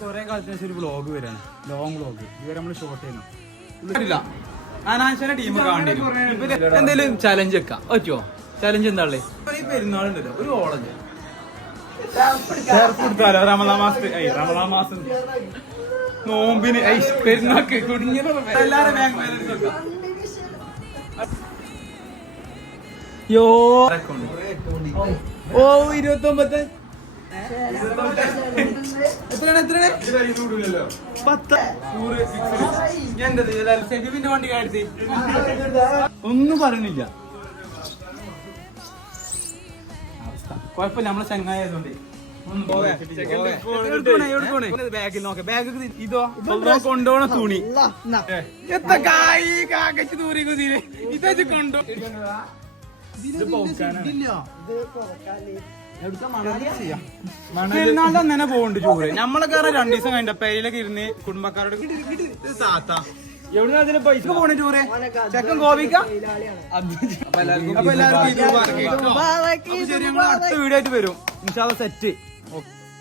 കുറെ കാലത്തിന് ശേഷം ഒരു വ്ളോഗ് വരാണ്, ലോങ് വ്ളോഗ്. ഇതുവരെ നമ്മള് ഷോർട്ട് ചെയ്യുന്നു. അനാശാന ടീം എന്തെങ്കിലും ചലഞ്ച് വെക്കാം പറ്റുമോ? ചലഞ്ച് എന്താ ഉള്ളത്? ഈ പെരുന്നാളുണ്ടല്ലോ, ഒരു ഓളഞ്ഞ് റമദാൻ മാസം നോമ്പിന് പെരുന്നാക്ക് കുടുങ്ങിയ എല്ലാരും യോ ഓ 29 ഒന്നും പറയണില്ല. കൊഴപ്പില്ല, നമ്മളെ ചങ്ങായതുകൊണ്ട് ബാഗിൽ നോക്ക. ബാഗ് ഇതോ കൊണ്ടോണ തുണി എത്ര കായ് കാക്കച്ച് തൂരി കുതിര് ഇതത് കൊണ്ടോ. പെരുന്നാളിന്റെ തന്നെ പോകണ്ട് ചൂട്. നമ്മളൊക്കെ 2 ദിവസം കഴിഞ്ഞ പേരിലൊക്കെ ഇരുന്ന് കുടുംബക്കാരോട് താത്ത എവിടെ അതിന് പൈസ പോണ ചൂറ് ചെക്കൻ ഗോപിക്ക. അപ്പൊ എല്ലാവർക്കും അടുത്ത വീഡിയോ ആയിട്ട് വരും. ഇൻഷാല്ലാ സെറ്റ്.